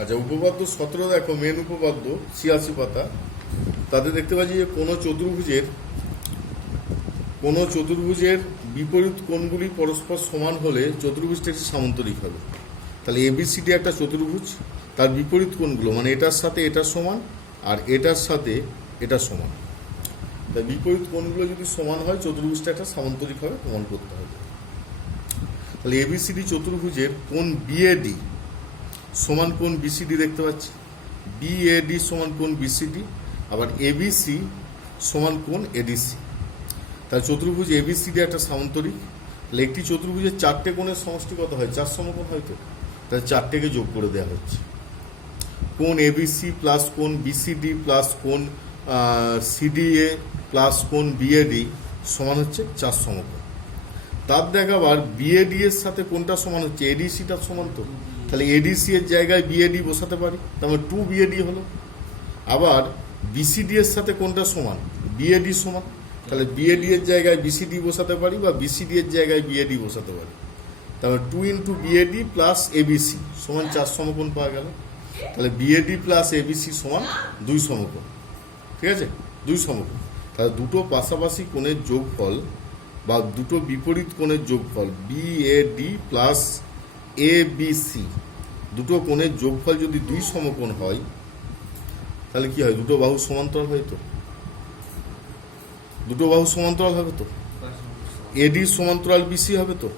আচ্ছা, উপপাদ্য 17 দেখো, মেন উপপাদ্য 86 পাতা। তাতে দেখতে পাচ্ছি যে কোনো চতুর্ভুজের বিপরীত কোণগুলি পরস্পর সমান হলে চতুর্ভুজটা একটি সামান্তরিক হবে। তাহলে এবিসিডি একটা চতুর্ভুজ, তার বিপরীত কোণগুলো মানে এটার সাথে এটা সমান আর এটার সাথে এটা সমান। তাই বিপরীত কোণগুলো যদি সমান হয় চতুর্ভুজটা একটা সামান্তরিক হবে, প্রমাণ করতে হবে। তাহলে এবিসিডি চতুর্ভুজের কোণ বিএডি সমান কোণ বিসিডি দেখতে পাচ্ছি। বিএডি সমান কোণ বিসিডি, আবার এবিসি সমান কোণ এডিসি। তাহলে চতুর্ভুজ এবিসিডি একটা সামান্তরিক। তাহলে একটি চতুর্ভুজের চারটে কোণের সমষ্টি কত হয়? 4 সমকোণ হয়। তো তাহলে চারটেকে যোগ করে দেওয়া হচ্ছে। কোণ এবিসি প্লাস কোণ বিসিডি প্লাস কোণ সিডিএ প্লাস কোণ বিএডি সমান হচ্ছে 4 সমকোণ। তার দেখাবার বিএডি এর সাথে কোনটা সমান হচ্ছে? এডিসিটা সমান। তো তাহলে এডিসি এর জায়গায় বিএডি বসাতে পারি, তারপরে 2 বিএডি হলো। আবার বিসিডি এর সাথে কোনটা সমান? বিএডি সমান। তাহলে বিএডি এর জায়গায় বিসিডি বসাতে পারি বা বিসিডি এর জায়গায় বিএডি বসাতে পারি। তাহলে 2 ইন্টু বিএডি প্লাস এবিসি সমান 4 সমকোণ পাওয়া গেল। তাহলে বিএডি প্লাস এবিসি সমান 2 সমকোণ। ঠিক আছে, 2 সমকোণ। তাহলে দুটো পাশাপাশি কোণের যোগফল বা দুটো বিপরীত কোণের যোগফল বিএডি প্লাস এবিসি, দুটো কোণের যোগফল যদি 2 সমকোণ হয় তাহলে কি হয়? দুটো বাহু সমান্তরাল হয়। তো দুটো বাহু সমান্তরাল হবে। তো এডি সমান্তরাল বিসি হবে। তো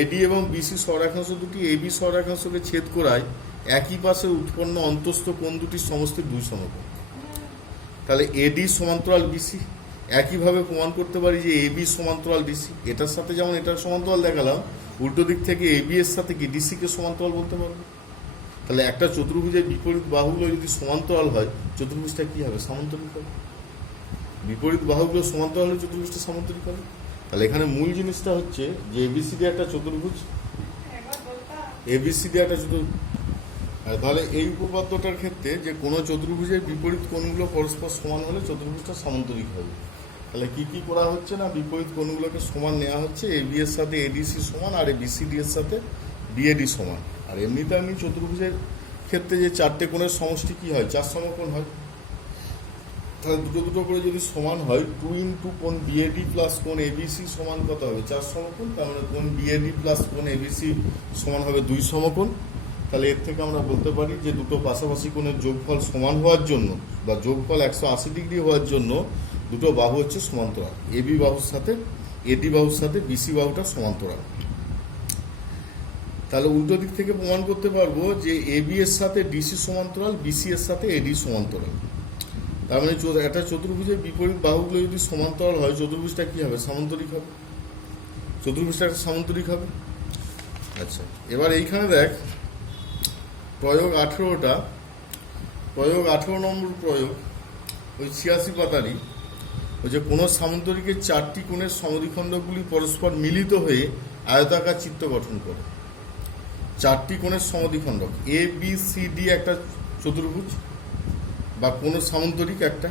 এডি এবং বিসি সরেখাংশ দুটি এবি সরেখাংশকে ছেদ করায় একই পাশে উৎপন্ন অন্তস্থ কোণ দুটির সমষ্টি 2 সমকোণ। তাহলে এডি সমান্তরাল বিসি। একইভাবে প্রমাণ করতে পারি যে এবি সমান্তরাল ডিসি। এটার সাথে যেমন এটার সমান্তরাল দেখালাম, উল্টো দিক থেকে এবি এর সাথে কি ডিসিকে সমান্তরাল বলতে পারবো। তাহলে একটা চতুর্ভুজের বিপরীত বাহুগুলো যদি সমান্তরাল হয় চতুর্ভুজটা কি হবে? সামান্তরিক হবে। বিপরীত বাহুগুলো সমান্তরাল হলে চতুর্ভুজটা সামান্তরিক হবে। তাহলে এখানে মূল জিনিসটা হচ্ছে যে এবিসিডি একটা চতুর্ভুজ, এবিসিডি একটা চতুর্ভুজ। আর তাহলে এই উপপাদ্যটার ক্ষেত্রে যে কোনো চতুর্ভুজের বিপরীত কোণগুলো পরস্পর সমান হলে চতুর্ভুজটা সামান্তরিক হবে। তাহলে কি কি করা হচ্ছে না, বিপরীত কোণগুলোকে সমান নেওয়া হচ্ছে। এবি এর সাথে এডিসি সমান আর বিসিডি এর সাথে বিএডি সমান। আর এমনিতে আমি চতুর্ভুজের ক্ষেত্রে যে চারটে কোণের সমষ্টি কি হয়? 4 সমকোণ হয়। তাহলে দুটো করে যদি সমান হয় 2 ইন্টু কোণ বিএডি প্লাস কোণ এবিসি সমান কত হবে? 4 সমকোণ। তার মানে কোণ বিএডি প্লাস কোণ এবিসি সমান হবে 2 সমকোণ। তাহলে এর থেকে আমরা বলতে পারি যে দুটো পাশাপাশি কোণের যোগফল সমান হওয়ার জন্য বা যোগফল 180 ডিগ্রি হওয়ার জন্য দুটো বাহু হচ্ছে সমান্তরাল। এবি বাহুর সাথে এডি বাহুর সাথে বিসি বাহুটা সমান্তরাল। তাহলে উল্টো দিক থেকে প্রমাণ করতে পারবো যে এবি এর সাথে ডিসি সমান্তরাল, বিসি এর সাথে এডি সমান্তরাল। তার মানে একটা চতুর্ভুজের বিপরীত বাহুগুলো যদি সমান্তরাল হয় চতুর্ভুজটা কি হবে? সামান্তরিক হবে। চতুর্ভুজটা একটা সামান্তরিক হবে। আচ্ছা, এবার এইখানে দেখ প্রয়োগ 18টা, প্রয়োগ 18 নম্বর প্রয়োগ ওই 86 পাতারই, ওই যে কোনো সামান্তরিকের 4টি কোণের সমদ্বিখণ্ডকগুলি পরস্পর মিলিত হয়ে আয়তাকার চিত্র গঠন করে। 4টি কোণের সমদ্বিখণ্ডক এ বি সি ডি একটা চতুর্ভুজ বা কোনো সামান্তরিক একটা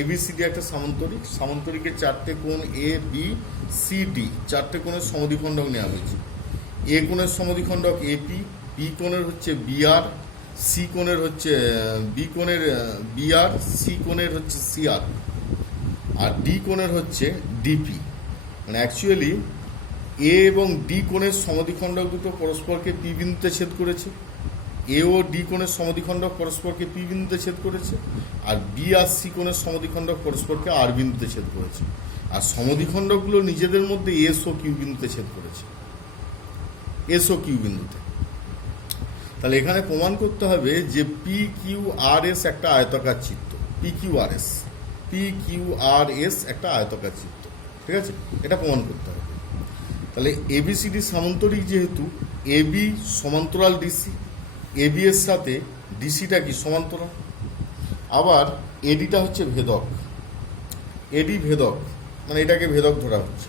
এবিসিডি একটা সামান্তরিক। সামান্তরিকের 4টে কোণ এ বি সি ডি, 4টে কোণের সমদ্বিখণ্ডক নেওয়া হয়েছে। এ কোণের সমদ্বিখণ্ডক এপি, বি কোণের হচ্ছে বিআর, সি কোণের হচ্ছে বি কোণের বিআর, সি কোণের হচ্ছে সিআর, আর ডি কোণের হচ্ছে ডিপি। মানে অ্যাকচুয়ালি এ এবং ডি কোণের সমদ্বিখণ্ডক দুটো পরস্পরকে পি বিন্দুতে ছেদ করেছে। এ ও ডি কোণের সমদ্বিখণ্ডক পরস্পরকে পি বিন্দুতে ছেদ করেছে, আর বি আর সি কোণের সমদ্বিখণ্ডক পরস্পরকে আর বিন্দুতে ছেদ করেছে। আর সমদ্বিখণ্ডকগুলো নিজেদের মধ্যে এস ও কিউ বিন্দুতে ছেদ করেছে, এস ও কিউ বিন্দুতে। তাহলে এখানে প্রমাণ করতে হবে যে পি কিউ আর এস একটা আয়তাকার চিত্র। P Q R S, P Q R S একটা আয়তাকার চিত্র। ঠিক আছে, এটা প্রমাণ করতে হবে। তাহলে এবিসিডি সামান্তরিক যেহেতু এবি সমান্তরাল ডিসি, এবি এর সাথে ডিসিটা কি সমান্তরাল। আবার এডিটা হচ্ছে ভেদক, এডি ভেদক, মানে এটাকে ভেদক ধরা হচ্ছে।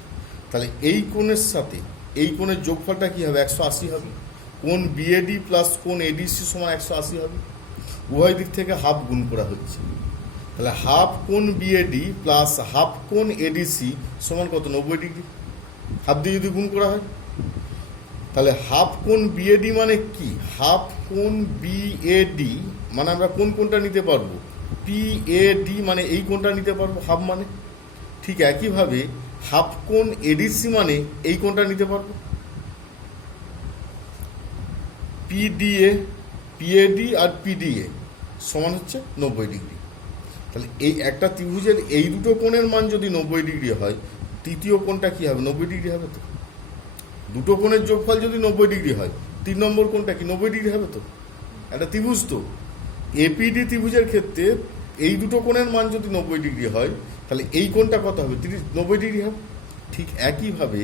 তাহলে এই কোণের সাথে এই কোণের যোগফলটা কি হবে? 180 হবে। কোণ বিএডি প্লাস কোণ এডিসি সমান 180 হবে। উভয় দিক থেকে হাফ গুণ করা হচ্ছে। তাহলে হাফ কোণ বিএডি প্লাস হাফ কোণ এডিসি সমান কত? 90 ডিগ্রি। হাফ দিয়ে যদি গুণ করা হয় তাহলে হাফ কোণ বিএডি মানে কি? হাফ কোণ বিএডি মানে আমরা কোনটা নিতে পারবো? পিএডি মানে এই কোণটা নিতে পারবো হাফ মানে। ঠিক একইভাবে হাফ কোণ এডিসি মানে এই কোণটা নিতে পারবো। পিডিএ, পিএডি আর পিডিএ সমান হচ্ছে 90 ডিগ্রি। তাহলে এই একটা ত্রিভুজের এই দুটো কোণের মান যদি 90 ডিগ্রি হয়, তৃতীয় কোণটা কি হবে? 90 ডিগ্রি হবে তো। দুটো কোণের যোগফল যদি 90 ডিগ্রি হয়, 3 নম্বর কোণটা কি 90 ডিগ্রি হবে তো? একটা ত্রিভুজ তো। এপিডি ত্রিভুজের ক্ষেত্রে এই দুটো কোণের মান যদি 90 ডিগ্রি হয়, তাহলে এই কোণটা কত হবে? 90 ডিগ্রি হবে। ঠিক একইভাবে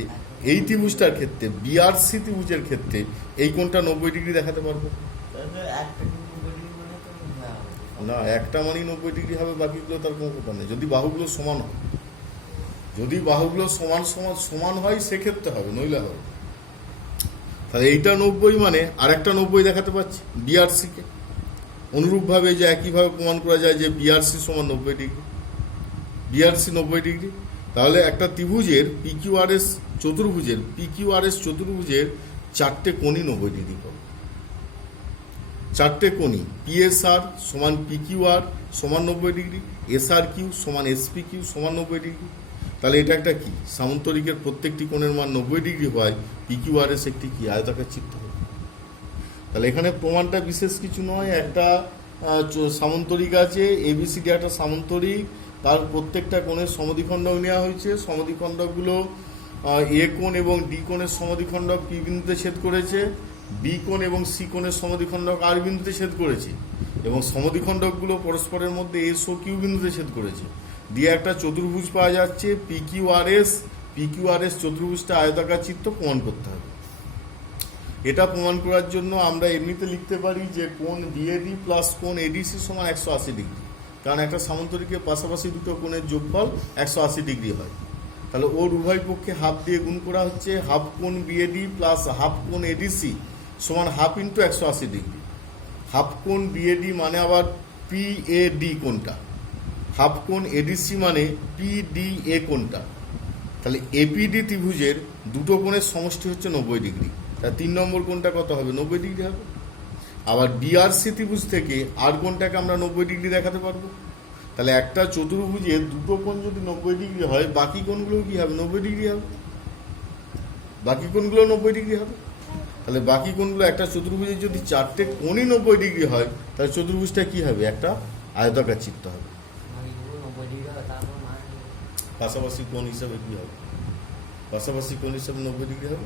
এই ত্রিভুজটার ক্ষেত্রে, বিআরসি ত্রিভুজের ক্ষেত্রে এই কোণটা 90 ডিগ্রি দেখাতে পারবো না। একটা মানেই 90 ডিগ্রি হবে, বাকিগুলো তার কোনো কথা নেই। যদি বাহুগুলো সমান হয়, যদি বাহুগুলো সমান সমান সমান হয় সেক্ষেত্রে হবে, নইলে হবে। তাহলে এইটা 90 মানে আর একটা 90 দেখাতে পাচ্ছি বিআরসিকে। অনুরূপভাবে যে একইভাবে প্রমাণ করা যায় যে বিআরসি সমান 90 ডিগ্রি, বিআরসি 90 ডিগ্রি। তাহলে একটা ত্রিভুজের পিকিউআরএস চতুর্ভুজের, পিকিউআরএস চতুর্ভুজের চারটে কোণই 90 ডিগ্রি পাবো। চারটে কোণই পিএসআর সমান পিকিউআর সমান 90 ডিগ্রি, এসআর কিউ সমান এসপি কিউ সমান 90 ডিগ্রি। তাহলে এটা একটা কি? সামান্তরিকের প্রত্যেকটি কোণের মান 90 ডিগ্রি হয়, পিকিউআরএস একটি কি? আয়তাকার চিত্র হবে। তাহলে এখানে প্রমাণটা বিশেষ কিছু নয়। একটা সামান্তরিক আছে, এবিসিডি একটা সামান্তরিক, তার প্রত্যেকটা কোণের সমদ্বিখণ্ডক নেওয়া হয়েছে। সমদ্বিখণ্ডকগুলো এ কোণ এবং ডি কোণের সমদ্বিখণ্ডক পি বিন্দুতে ছেদ করেছে, বি কোণ এবং সি কোণের সমদ্বিখণ্ডক আর বিন্দুতে ছেদ করেছে, এবং সমদ্বিখণ্ডকগুলো পরস্পরের মধ্যে এস ও কিউ বিন্দুতে ছেদ করেছে। দিয়ে একটা চতুর্ভুজ পাওয়া যাচ্ছে পিকিউআরএস। পিকিউআরএস চতুর্ভুজটা আয়তাকার চিত্র প্রমাণ করতে হবে। এটা প্রমাণ করার জন্য আমরা এমনিতে লিখতে পারি যে কোণ বিএডি প্লাস কোণ এডিসি সমান 180 ডিগ্রি, কারণ একটা সামান্তরিকের পাশাপাশি দুটো কোণের যোগফল 180 ডিগ্রি হয়। তাহলে ওর উভয় পক্ষে হাফ দিয়ে গুণ করা হচ্ছে। হাফ কোণ বিএডি প্লাস হাফ কোণ এডিসি সমান হাফ ইন্টু 180 ডিগ্রি। হাফ কোণ বিএডি মানে আবার পিএডি কোণটা, হাফ কোণ এডিসি মানে পিডিএ কোণটা। তাহলে এপিডি ত্রিভুজের দুটো কোণের সমষ্টি হচ্ছে 90 ডিগ্রি। তা 3 নম্বর কোণটা কত হবে? 90 ডিগ্রি হবে। আবার বিআরসি ত্রিভুজ থেকে আর কোণটাকে আমরা 90 ডিগ্রি দেখাতে পারবো। তাহলে একটা চতুর্ভুজের দুটো কোণ যদি 90 ডিগ্রি হয়, বাকি কোণগুলো কি হবে? 90 ডিগ্রি হবে। বাকি কোণগুলো 90 ডিগ্রি হবে। তাহলে বাকি কোণগুলো, একটা চতুর্ভুজের যদি চারটে কোণই 90 ডিগ্রি হয়, তাহলে চতুর্ভুজটা কি হবে? একটা আয়তাকার চিত্র হবে। পাশাপাশি কোণ হিসাবে কি হবে? পাশাপাশি কোণ হিসাবে 90 ডিগ্রি হবে।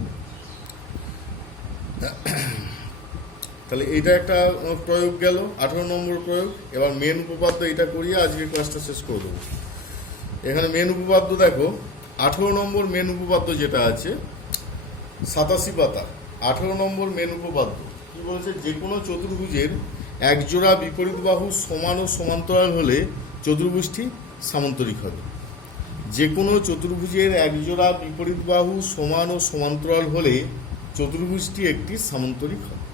তাহলে এইটা একটা প্রয়োগ গেল, 18 নম্বর প্রয়োগ। এবার মেন উপপাদ্য এটা করিয়ে আজকে ক্লাসটা শেষ করে দেবো। এখানে মেন উপপাদ্য দেখো, 18 নম্বর মেন উপপাদ্য যেটা আছে 87 পাতা, 18 নম্বর মেন উপপাদ্য কি বলছে? যে কোনো চতুর্ভুজের একজোড়া বিপরীত বাহু সমান ও সমান্তরাল হলে চতুর্ভুজটি সামান্তরিক হবে। যে কোনো চতুর্ভুজের একজোড়া বিপরীত বাহু সমান ও সমান্তরাল হলে চতুর্ভুজটি একটি সামান্তরিক হবে।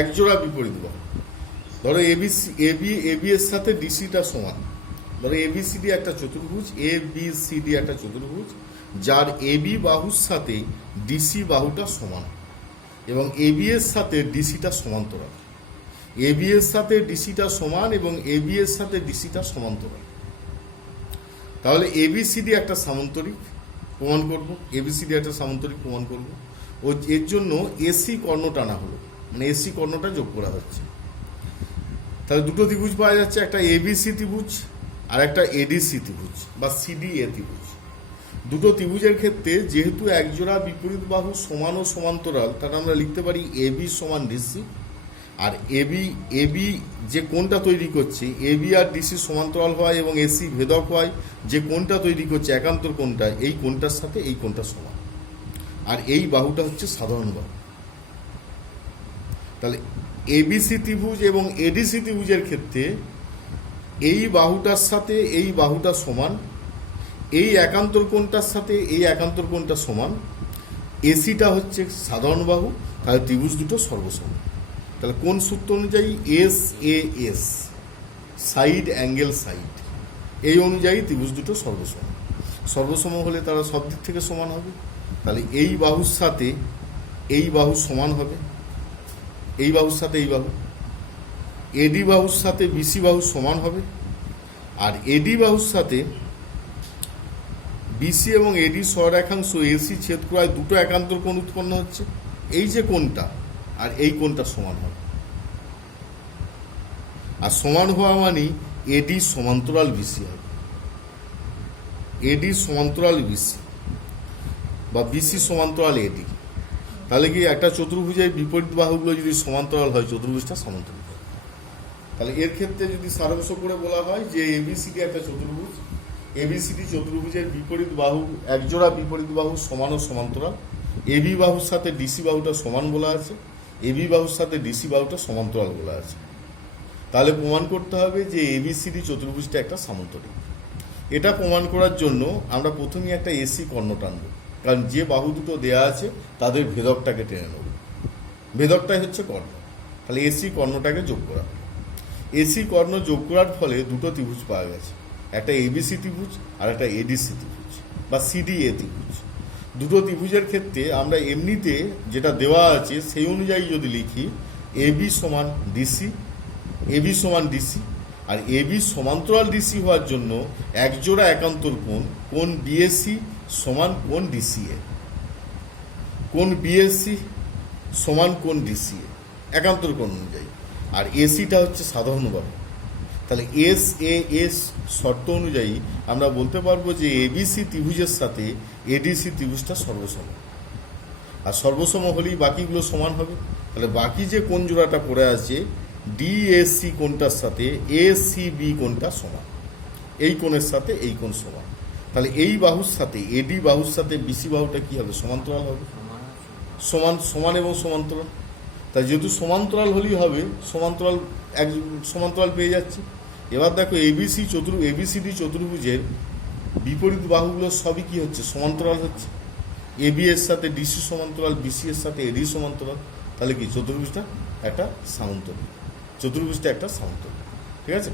একজোড়া বিপরীত বাহু, ধরো এবি এর সাথে ডিসিটা সমান। ধরো এবিসিডি একটা চতুর্ভুজ, এবিসিডি একটা চতুর্ভুজ যার এবি বাহুর সাথে ডিসি বাহুটা সমান, এবং এবি এর সাথে ডিসিটা সমান্তরাল। এবি এর সাথে ডিসিটা সমান এবং এবি এর সাথে ডিসিটা সমান্তরাল। তাহলে এবিসিডি একটা সামান্তরিক প্রমাণ করব, এবিসিডি একটা সামান্তরিক প্রমাণ করব। ও এর জন্য এসি কর্ণ টানা হলো, মানে এসি কর্ণটা যোগ করা হচ্ছে। তাহলে দুটো ত্রিভুজ পাওয়া যাচ্ছে, একটা এবিসি ত্রিভুজ আর একটা এডিসি ত্রিভুজ বা সিডিএ ত্রিভুজ। দুটো ত্রিভুজের ক্ষেত্রে যেহেতু একজোড়া বিপরীত বাহু সমান ও সমান্তরাল, তাহলে আমরা লিখতে পারি এবি সমান ডিসি। আর এবি যে কোণটা তৈরি করছে, এবি আর ডিসি সমান্তরাল হয় এবং এসি ভেদক হয়, যে কোণটা তৈরি করছে একান্তর কোণটা, এই কোণটার সাথে এই কোণটা সমান, আর এই বাহুটা হচ্ছে সাধারণ বাহু। তাহলে এবিসি ত্রিভুজ এবং এডিসি ত্রিভুজের ক্ষেত্রে এই বাহুটার সাথে এই বাহুটা সমান, এই একান্তর কোণটার সাথে এই একান্তর কোণটা সমান, এসিটা হচ্ছে সাধারণ বাহু, তাহলে ত্রিভুজ দুটো সর্বসম। তাহলে কোন সূত্র অনুযায়ী? S A S, side angle side, এই অনুযায়ী ত্রিভুজ দুটো সর্বসম। সর্বসম হলে তারা সব দিক থেকে সমান হবে। তাহলে এই বাহুর সাথে এই বাহু সমান হবে এই বাহুর সাথে এই বাহু, এডি বাহুর সাথে বিসি বাহু সমান হবে, আর এডি বাহুর সাথে বিসি এবং এডি স্বরেখাংশ এসি ছেদ করায় দুটো একান্তর কোণ উৎপন্ন হচ্ছে। এই যে কোণটা আর এই কোণটা সমান হবে, আর সমান হওয়া মানে এডি সমান্তরাল বিসি হবে, এডি সমান্তরাল বিসি বা বিসি সমান্তরাল এডি। তাহলে কি একটা চতুর্ভুজের বিপরীত বাহুগুলো যদি সমান্তরাল হয় চতুর্ভুজটা সমান্তরাল। তাহলে এর ক্ষেত্রে যদি সারাংশ করে বলা হয় যে এবিসিডি একটা চতুর্ভুজ, এবিসিডি চতুর্ভুজের বিপরীত বাহু একজোড়া বিপরীত বাহু সমান ও সমান্তরাল, এবি বাহুর সাথে ডিসি বাহুটা সমান বলা আছে, এবি বাহুর সাথে ডিসি বাহুটা সমান্তরাল বলা আছে। তাহলে প্রমাণ করতে হবে যে এবিসিডি চতুর্ভুজটা একটা সামান্তরিক। এটা প্রমাণ করার জন্য আমরা প্রথমেই একটা এসি কর্ণ টানব, কারণ যে বাহু দুটো দেয়া আছে তাদের ভেদকটাকে টেনে নেব, ভেদকটাই হচ্ছে কর্ণ। তাহলে এসি কর্ণটাকে যোগ করা, এসি কর্ণ যোগ করার ফলে দুটো ত্রিভুজ পাওয়া গেছে, একটা এবিসি ত্রিভুজ আর একটা এডিসি ত্রিভুজ বা সিডিএ ত্রিভুজ। দুটো ত্রিভুজের ক্ষেত্রে আমরা এমনিতে যেটা দেওয়া আছে সেই অনুযায়ী যদি লিখি এবি সমান ডিসি, এবি সমান ডিসি, আর এবি সমান্তরাল ডিসি হওয়ার জন্য একজোড়া একান্তর কোণ, কোণ বিএসি সমান কোণ ডিসিএ, কোণ বিএসি সমান কোণ ডিসিএ একান্তর কোণ অনুযায়ী, আর এসিটা হচ্ছে সাধারণ বাহু। তাহলে এস এ এস শর্ত অনুযায়ী আমরা বলতে পারবো যে এবিসি ত্রিভুজের সাথে এডিসি ত্রিভুজটা সর্বসম, আর সর্বসম হলেই বাকিগুলো সমান হবে। তাহলে বাকি যে কোণ জোড়াটা পড়ে আছে ডিএসি কোণটার সাথে এসিবি কোণটা সমান, এই কোণের সাথে এই কোণ সমান। তাহলে এই বাহুর সাথে এডি বাহুর সাথে বিসি বাহুটা কি হবে? সমান্তরাল হবে, সমান সমান এবং সমান্তরাল। তাই যেহেতু সমান্তরাল হলেই হবে, সমান্তরাল সমান্তরাল পেয়ে যাচ্ছি। এবার দেখো এবিসিডি চতুর্ভুজের বিপরীত বাহুগুলো সবই কি হচ্ছে? সমান্তরাল হচ্ছে। এবি এর সাথে ডিসি সমান্তরাল, বিসি এর সাথে এডি সমান্তরাল। তাহলে কি চতুর্ভুজটা একটা সামান্তরিক, চতুর্ভুজটা একটা সামান্তরিক। ঠিক আছে?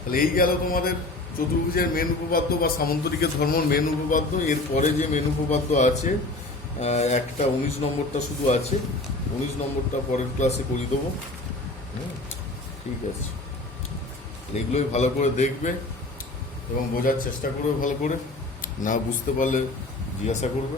তাহলে এই গেল তোমাদের চতুর্ভুজের মেন উপপাদ্য বা সামান্তরিকের ধর্মর মেন উপপাদ্য। এরপরে যে মেন উপপাদ্য আছে একটা 19 নম্বরটা শুধু আছে, 19 নম্বরটা পরের ক্লাসে করে দেবো। ঠিক আছে, এগুলোই ভালো করে দেখবে এবং বোঝার চেষ্টা করবে ভালো করে। না বুঝতে পারলে জিজ্ঞাসা করবে।